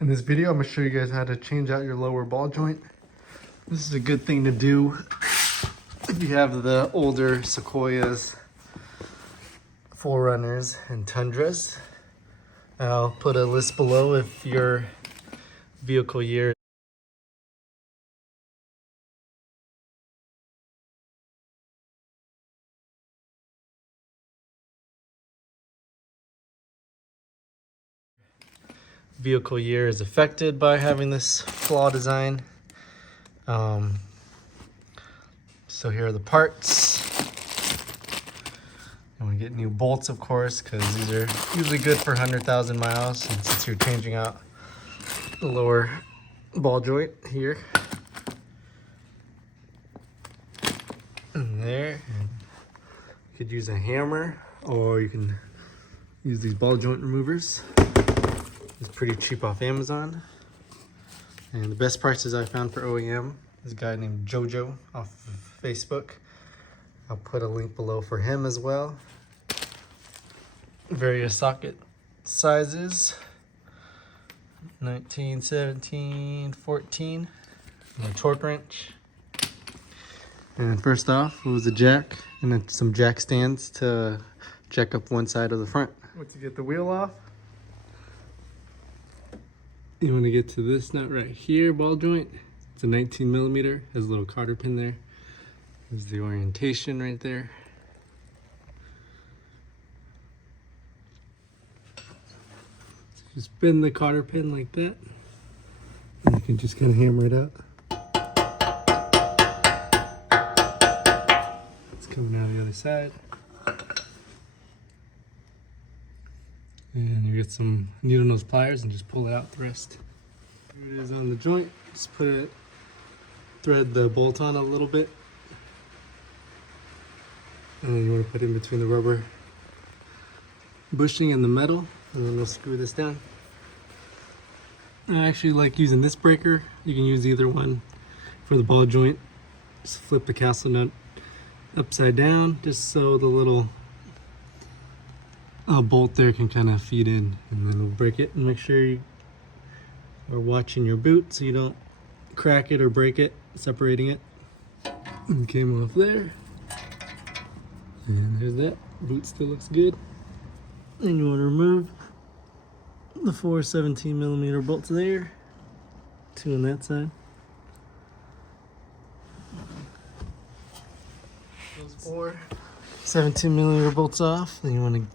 In this video, I'm going to show you guys how to change out your lower ball joint. This is a good thing to do if you have the older Sequoias, Forerunners, and Tundras. I'll put a list below if your vehicle year is affected by having this flaw design. So here are the parts. You want to get new bolts, of course, because these are usually good for 100,000 miles. And since you're changing out the lower ball joint here and there, and you could use a hammer, or you can use these ball joint removers. It's pretty cheap off Amazon. And the best prices I found for OEM is a guy named Jojo off of Facebook. I'll put a link below for him as well. Various socket sizes, 19, 17, 14, and a torque wrench. And first off, it was a jack and then some jack stands to jack up one side of the front. Once you get the wheel off, you want to get to this nut right here, ball joint. It's a 19 millimeter, has a little cotter pin there. There's the orientation right there. So you spin the cotter pin like that, and you can just kind of hammer it out. It's coming out the other side. And you get some needle nose pliers and just pull it out the rest. Here it is on the joint. Just put it, thread the bolt on a little bit. And then you want to put in between the rubber bushing and the metal, and then we'll screw this down. I actually like using this breaker. You can use either one for the ball joint. Just flip the castenut upside down, just so the little bolt there can kind of feed in, and then we'll break it. And make sure you are watching your boot so you don't crack it or break it, separating it. And came off there. And there's that. Boot still looks good. And you want to remove the 4 17 millimeter bolts there. 2 on that side. Those 4 17 millimeter bolts off. Then you want to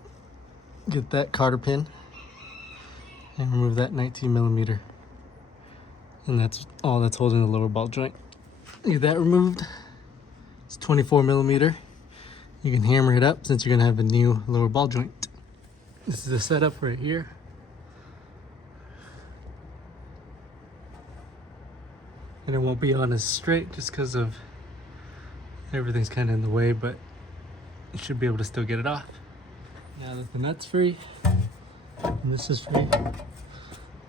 get that cotter pin and remove that 19 millimeter. And that's all that's holding the lower ball joint. Get that removed. It's 24 millimeter. You can hammer it up since you're gonna have a new lower ball joint. This is the setup right here. And it won't be on as straight just because of everything's kind of in the way, but you should be able to still get it off. Now that the nut's free and this is free,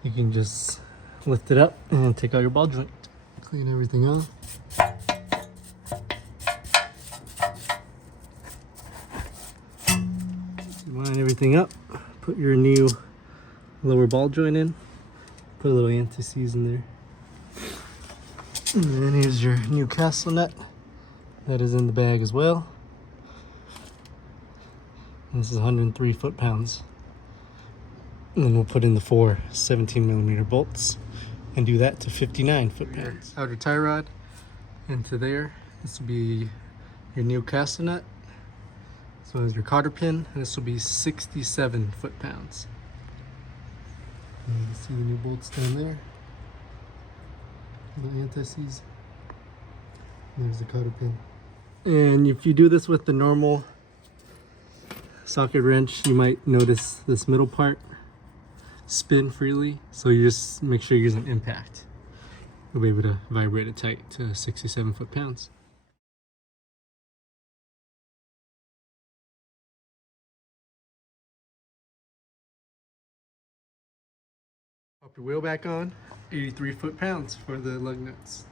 you can just lift it up and take out your ball joint. Clean everything off. Line everything up, put your new lower ball joint in, put a little anti-seize in there. And then here's your new castenut that is in the bag as well. And this is 103 foot-pounds. And then we'll put in the 4 17 millimeter bolts and do that to 59 foot-pounds. Outer tie rod into there. This will be your new castenut. So there's your cotter pin, and this will be 67 foot-pounds. And you can see the new bolts down there. The anti-seize. There's the cotter pin. And if you do this with the normal socket wrench, you might notice this middle part spin freely. So you just make sure you're using impact. You'll be able to vibrate it tight to 67 foot-pounds. Pop your wheel back on, 83 foot-pounds for the lug nuts.